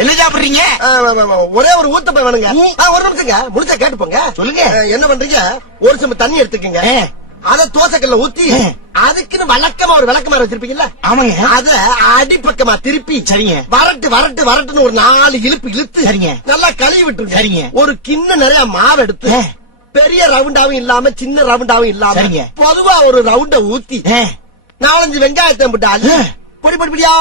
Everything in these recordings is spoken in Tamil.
என்ன சாப்பிடுறீங்க? ஒரே ஒரு ஊத்தப்பம் வேணுங்க. ஒரு நிமிஷங்க, முடிச்சா கேட்டு போங்க. சொல்லுங்க. என்ன பண்றீங்க? ஒரு சம தண்ணி எடுத்துக்கங்க. அத தோசைக்கல்ல ஊத்தி அதுக்குன்னு வழக்கமா ஒரு விளக்கமாறு வச்சிருப்பீங்கல்ல? ஆமாங்க. அத அடிப்பக்கமா திருப்பி சரிங்க. வரட்டுன்னு ஒரு 4 இழுப்பு இழுத்து சரிங்க. நல்லா கழுவி விட்டுருங்க. சரிங்க. ஒரு கிண்ணம் நிறைய மாவு எடுத்து பெரிய ரவுண்டாவும் இல்லாம சின்ன ரவுண்டாவும் இல்லாம பொதுவா ஒரு ரவுண்ட ஊத்தி 4-5 வெங்காயத்தை போட்டு பொடி பொடியா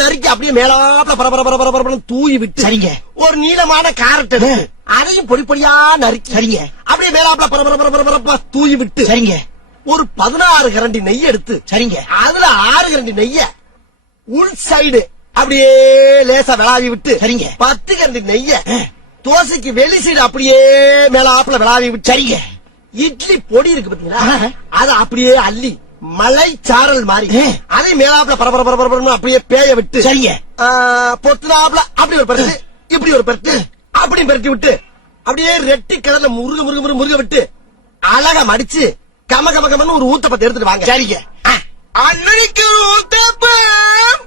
நறுக்கி அப்படியே மேலாப்ல பரபர தூவி விட்டு சரிங்க. ஒரு நீளமான கேரட் எடுத்து அதையும் பொடி பொடியா நறுக்கி சரிங்க. அப்படியே மேலாப்ல பரபர தூவி விட்டு சரிங்க. ஒரு 16 கரண்டி நெய் எடுத்து சரிங்க. அதுல 6 கரண்டி நெய்ய உள் சைடு அப்படியே லேசா விளாவி விட்டு சரிங்க. 10 கரண்டி நெய்ய தோசைக்கு வெளி சைடு அப்படியே மேலாப்ல விளாவி விட்டு சரிங்க. இட்லி பொடி இருக்கு பாத்தீங்களா, அத அப்படியே அள்ளி மலை சாரல் மாதிரி அதை மேலாப்ல பரபர அப்படியே பேய விட்டு சரிங்க. பொத்துனாப்ல அப்படி ஒரு பரட்டு இப்படி ஒரு பரட்டு அப்படி பரட்டி விட்டு அப்படியே ரெட்டி கலர்ல முருக விட்டு அழகா மடிச்சு கம ஒரு ஊத்தப்பத்தை எடுத்துட்டு வாங்க. சரிங்க. அன்னைக்கு ஊத்தப்பம்